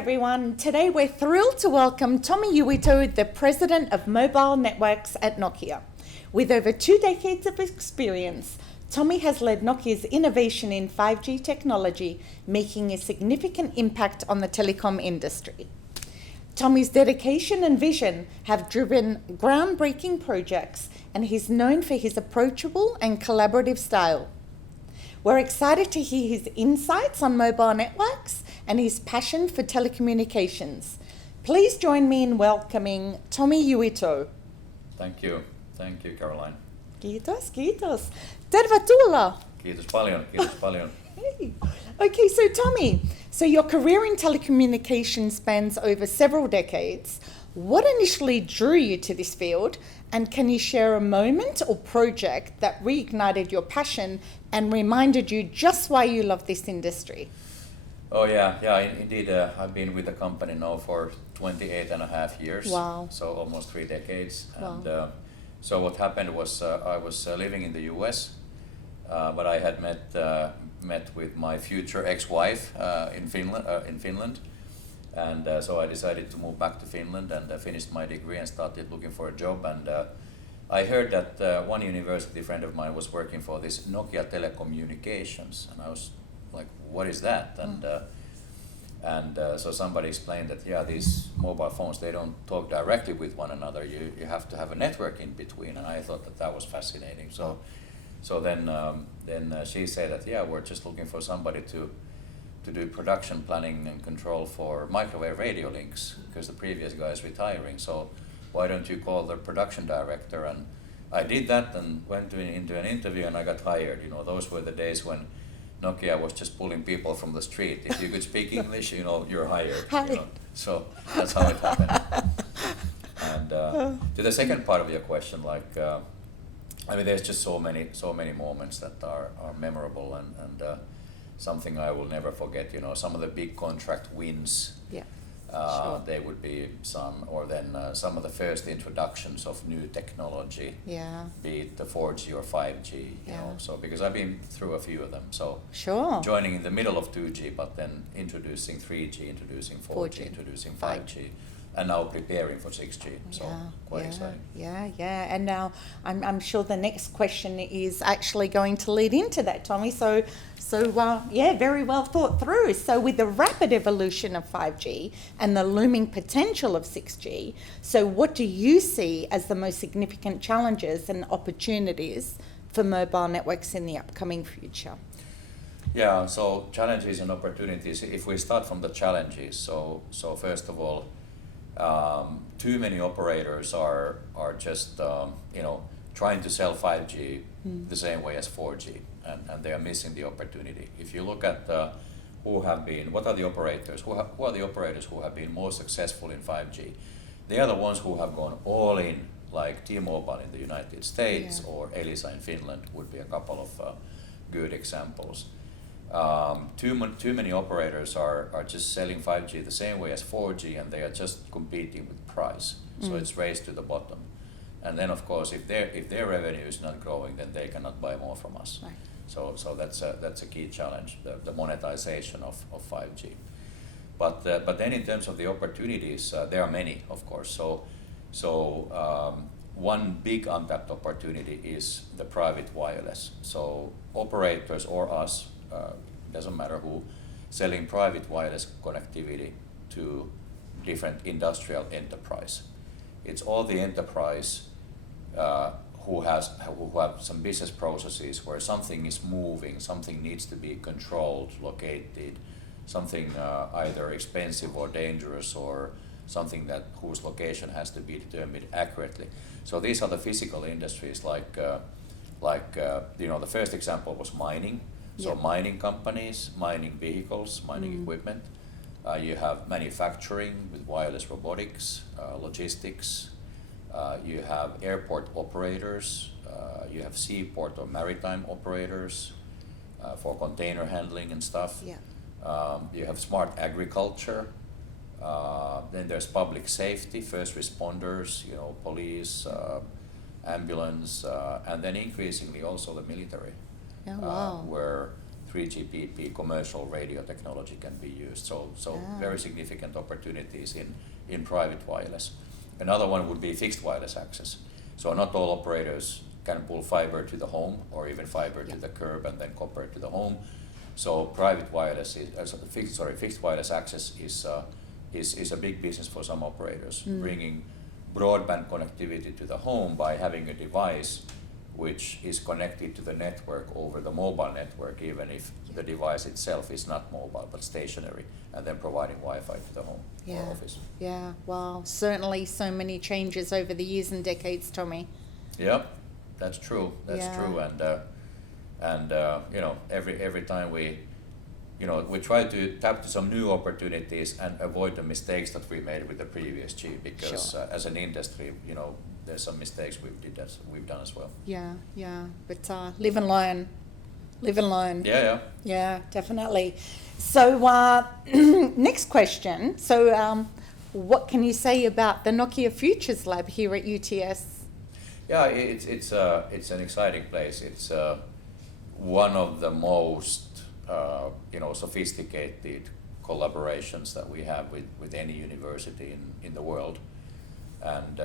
everyone. Today we're thrilled to welcome Tommi Uito, the President of Mobile Networks at Nokia. With over 2 decades of experience, Tommi has led Nokia's innovation in 5G technology, making a significant impact on the telecom industry. Tommi's dedication and vision have driven groundbreaking projects, and he's known for his approachable and collaborative style. We're excited to hear his insights on mobile networks and his passion for telecommunications. Please join me in welcoming Tommi Uito. Thank you, Caroline. Kiitos. Tervetuloa. Kiitos paljon. Hey. Okay, so Tommi, your career in telecommunications spans over several decades. What initially drew you to this field, and can you share a moment or project that reignited your passion and reminded you just why you love this industry? Oh yeah, indeed. I've been with the company now for 28 and a half years. Wow. So almost 3 decades. Wow. And so what happened was I was living in the US, but I had met with my future ex-wife in Finland. And so I decided to move back to Finland and finished my degree and started looking for a job. And I heard that one university friend of mine was working for this Nokia Telecommunications, and I was like, what is that? And so somebody explained that these mobile phones, they don't talk directly with one another. You have to have a network in between, and I thought that was fascinating. So then she said that we're just looking for somebody to do production planning and control for microwave radio links because the previous guy is retiring. So why don't you call the production director? And I did that and went into an interview and I got hired. You know, those were the days when Nokia was just pulling people from the street. If you could speak English, you're hired. So that's how it happened. And to the second part of your question, there's just so many moments that are memorable and something I will never forget. Some of the big contract wins. Yeah. Sure. They would be some, or then some of the first introductions of new technology. Yeah. Be it the 4G or 5G. You know. So because I've been through a few of them. So sure. Joining in the middle of 2G, but then introducing 3G, introducing 4G. Introducing 5G. And now preparing for 6G, so quite exciting. Yeah. And now I'm sure the next question is actually going to lead into that, Tommi. So very well thought through. So with the rapid evolution of 5G and the looming potential of 6G, so what do you see as the most significant challenges and opportunities for mobile networks in the upcoming future? Yeah, so challenges and opportunities. If we start from the challenges, so first of all, too many operators are just trying to sell 5G the same way as 4G, and they are missing the opportunity. If you look at who are the operators who have been most successful in 5G, they are the ones who have gone all in, like T-Mobile in the United States or Elisa in Finland would be a couple of good examples. Too many operators are just selling 5G the same way as 4G, and they are just competing with price. So it's race to the bottom. And then of course, if their revenue is not growing, then they cannot buy more from us. Right. So that's a key challenge, the monetization of 5G. But then in terms of the opportunities, there are many, of course. So one big untapped opportunity is the private wireless. So operators or us, doesn't matter who, selling private wireless connectivity to different industrial enterprise. It's all the enterprise who have some business processes where something is moving, something needs to be controlled, located, something either expensive or dangerous, or something whose location has to be determined accurately. So these are the physical industries, the first example was mining. So mining companies, mining vehicles, mining equipment. You have manufacturing with wireless robotics, logistics. You have airport operators. You have seaport or maritime operators for container handling and stuff. Yeah. You have smart agriculture. Then there's public safety, first responders, police, ambulance, and then increasingly also the military. Oh, wow. Where 3GPP commercial radio technology can be used. So very significant opportunities in private wireless. Another one would be fixed wireless access. So not all operators can pull fiber to the home or even fiber to the curb and then copper to the home. So private wireless fixed wireless access is a big business for some operators, bringing broadband connectivity to the home by having a device which is connected to the network over the mobile network, even if the device itself is not mobile but stationary, and then providing Wi-Fi to the home or office. Yeah, wow. Certainly so many changes over the years and decades, Tommi. Yeah, that's true. That's true. And every time we try to tap to some new opportunities and avoid the mistakes that we made with the previous G, because as an industry, there's some mistakes we've done as well. Yeah. But live and learn. Yeah, definitely. So next question. So what can you say about the Nokia Futures Lab here at UTS? Yeah, it's an exciting place. It's one of the most sophisticated collaborations that we have with any university in the world. And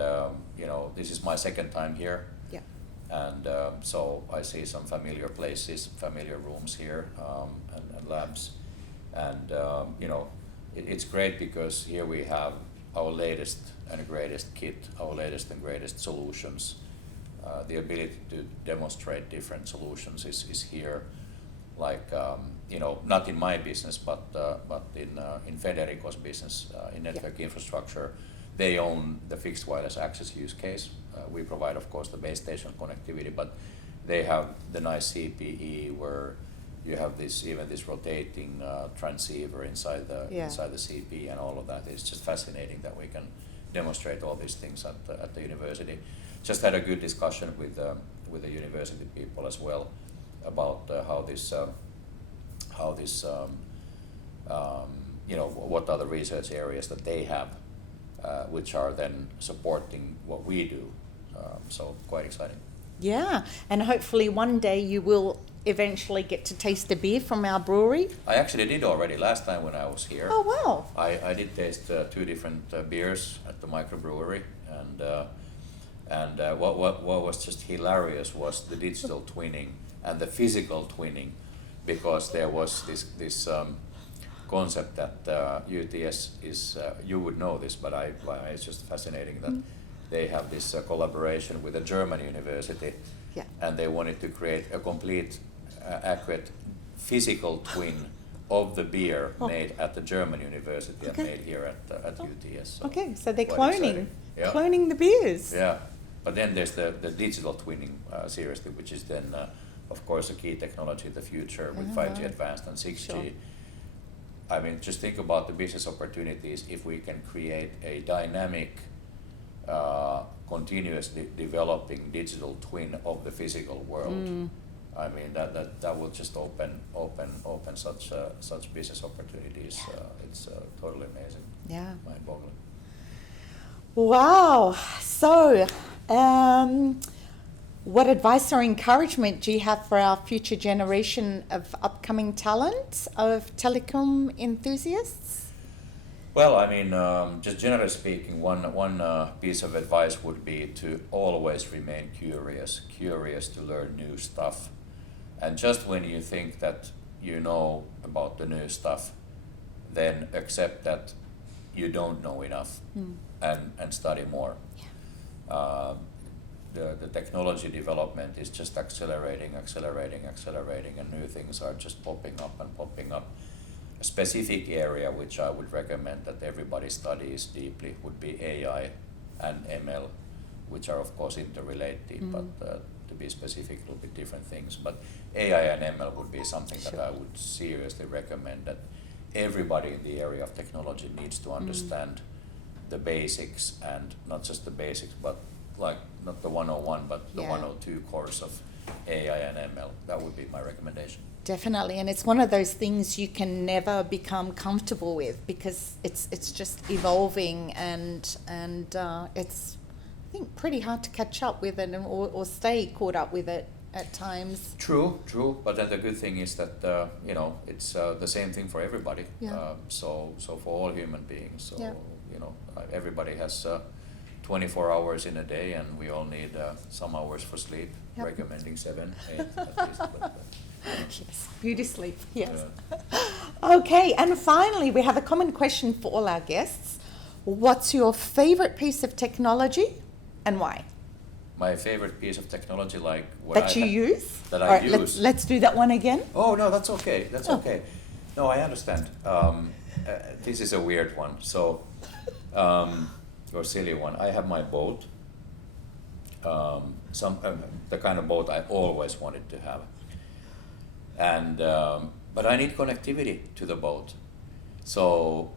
this is my second time here. Yeah. And so I see some familiar places, familiar rooms here, and labs. And it's great because here we have our latest and greatest kit, our latest and greatest solutions. The ability to demonstrate different solutions is here. Like not in my business, but in Federico's business, in network infrastructure, they own the fixed wireless access use case. We provide, of course, the base station connectivity, but they have the nice CPE where you have this rotating transceiver inside the CPE, and all of that. It's just fascinating that we can demonstrate all these things at the university. Just had a good discussion with the university people as well about what are the research areas that they have, which are then supporting what we do. So quite exciting. Yeah, and hopefully one day you will eventually get to taste a beer from our brewery. I actually did already last time when I was here. Oh wow! I did taste 2 different beers at the microbrewery, and what was just hilarious was the digital twinning and the physical twinning, because there was this concept that UTS is, you would know this, but it's just fascinating that they have this collaboration with a German university, and they wanted to create a complete, accurate physical twin of the beer made at the German university and made here at UTS. So so they're cloning the beers. Yeah, but then there's the digital twinning, seriously, which is then of course a key technology in the future with 5G advanced and 6G. Sure. I mean, just think about the business opportunities if we can create a dynamic, continuously developing digital twin of the physical world. I mean, that will just open such business opportunities. It's totally amazing. Yeah. Mind-boggling. Wow. So, what advice or encouragement do you have for our future generation of upcoming talent, of telecom enthusiasts? Well, I mean, just generally speaking, one piece of advice would be to always remain curious to learn new stuff. And just when you think that you know about the new stuff, then accept that you don't know enough and study more. The technology development is just accelerating, and new things are just popping up. A specific area which I would recommend that everybody studies deeply would be AI and ML, which are of course interrelated, but to be specific, a little bit different things. But AI and ML would be something that I would seriously recommend that everybody in the area of technology needs to understand the basics, and not just the basics, but like not the 101, but the 102 course of AI and ML. That would be my recommendation. Definitely, and it's one of those things you can never become comfortable with, because it's just evolving, and it's, I think, pretty hard to catch up with it or stay caught up with it at times. True. But then the good thing is that it's the same thing for everybody. Yeah. So for all human beings. So Yeah. everybody has 24 hours in a day, and we all need some hours for sleep. Yep. Recommending 7, 8 at least. Yes, beauty sleep, yes. Yeah. Okay, and finally, we have a common question for all our guests. What's your favorite piece of technology and why? My favorite piece of technology, like what That you use? That All I right, use. let's do that one again. Oh no, that's okay. That's Oh. okay. No, I understand. This is a weird one. So, or silly one. I have my boat. The kind of boat I always wanted to have. And but I need connectivity to the boat. So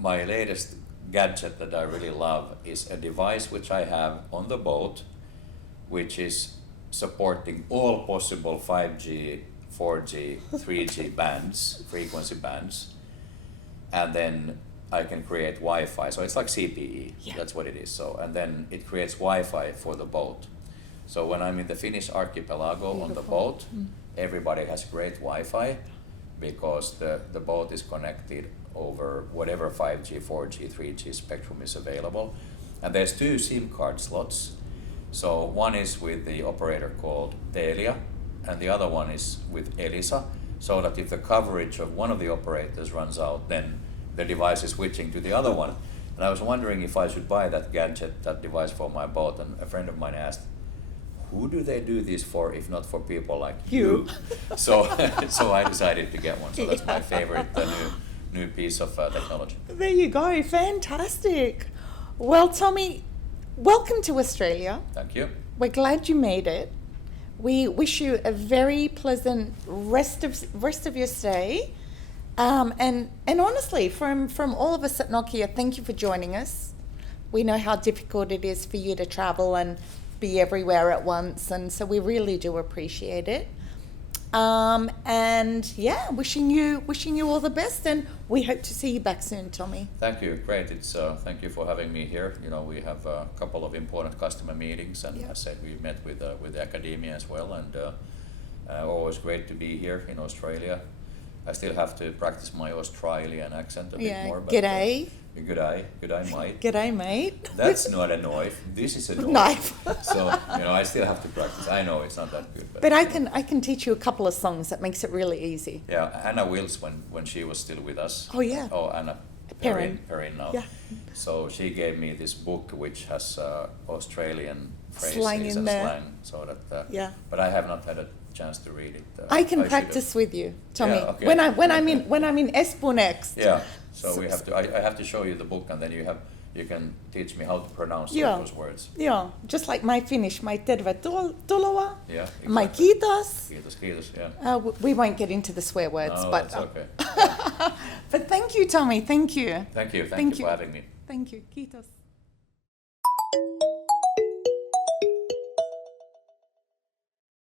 my latest gadget that I really love is a device which I have on the boat, which is supporting all possible 5G, 4G, 3G bands, frequency bands, and then I can create Wi-Fi. So it's like CPE. Yeah. That's what it is. So and then it creates Wi-Fi for the boat. So when I'm in the Finnish archipelago on the boat, everybody has great Wi-Fi because the boat is connected over whatever 5G, 4G, 3G spectrum is available. And there's 2 SIM card slots. So one is with the operator called Telia, and the other one is with Elisa, so that if the coverage of one of the operators runs out, then the device is switching to the other one. And I was wondering if I should buy that gadget, that device for my boat, and a friend of mine asked, who do they do this for if not for people like you? So I decided to get one. So that's my favorite new piece of technology. There you go, fantastic. Well, Tommi, welcome to Australia. Thank you. We're glad you made it. We wish you a very pleasant rest of your stay. And honestly, from all of us at Nokia, thank you for joining us. We know how difficult it is for you to travel and be everywhere at once, and so we really do appreciate it. And yeah, wishing you all the best, and we hope to see you back soon, Tommi. Thank you. Great. It's thank you for having me here. We have a couple of important customer meetings, and Yeah. as I said, we met with the academia as well, and always great to be here in Australia. I still have to practice my Australian accent a bit more. But, G'day. G'day, mate. G'day, mate. That's not a knife. This is a knife. Knife. So I still have to practice. I know it's not that good, But I can teach you a couple of songs that makes it really easy. Yeah, Anna Wills when she was still with us. Oh, yeah. Oh, Anna Perrin. Perrin now. Yeah. So she gave me this book which has Australian phrases Slang in and there. slang. So that. Yeah. But I have not had a chance to read it. I can should practice with you, Tommi. Yeah, okay. When I'm in Espoo next. have. Yeah. So we have to. I have to show you the book, and then you can teach me how to pronounce Yeah. those words. Yeah, just like my Finnish, my tervetuloa, Yeah. my Exactly. kiitos. Kiitos. Yeah. We won't get into the swear words, No, but that's okay. but thank you, Tommi. Thank you. Thank you. Thank you for having me. Thank you. Kiitos.